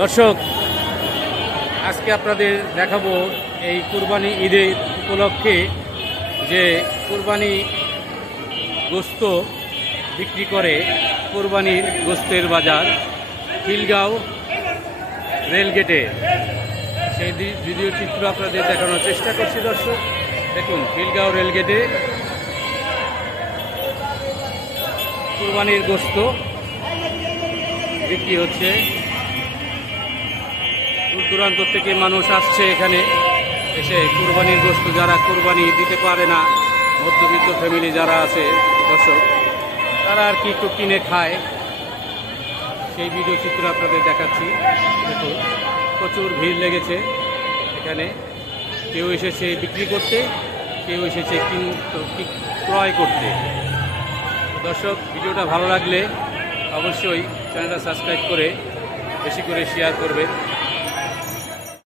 দর্শক, আজকে আপনাদের দেখাবো এই কুরবানি ঈদের উপলক্ষে যে কুরবানি গোস্ত বিক্রি করে কুরবানির গোস্তের বাজার খিলগাঁও রেলগেটে। সেই ভিডিও চিত্র আপনাদের দেখানোর চেষ্টা করছি। দর্শক দেখুন, খিলগাঁও রেলগেটে কুরবানির গোস্ত বিক্রি হচ্ছে। দূর দূরান্ত থেকে মানুষ আসছে এখানে, এসে কুরবানির গোস্ত যারা কুরবানি দিতে পারে না, মধ্যবিত্ত ফ্যামিলি যারা আছে দর্শক, তারা আর কি একটু কিনে খায়, সেই ভিডিও চিত্র আপনাদের দেখাচ্ছি। দেখুন, প্রচুর ভিড় লেগেছে এখানে। কেউ এসেছে বিক্রি করতে, কেউ এসেছে ক্রয় করতে। দর্শক, ভিডিওটা ভালো লাগলে অবশ্যই চ্যানেলটা সাবস্ক্রাইব করে বেশি করে শেয়ার করবেন।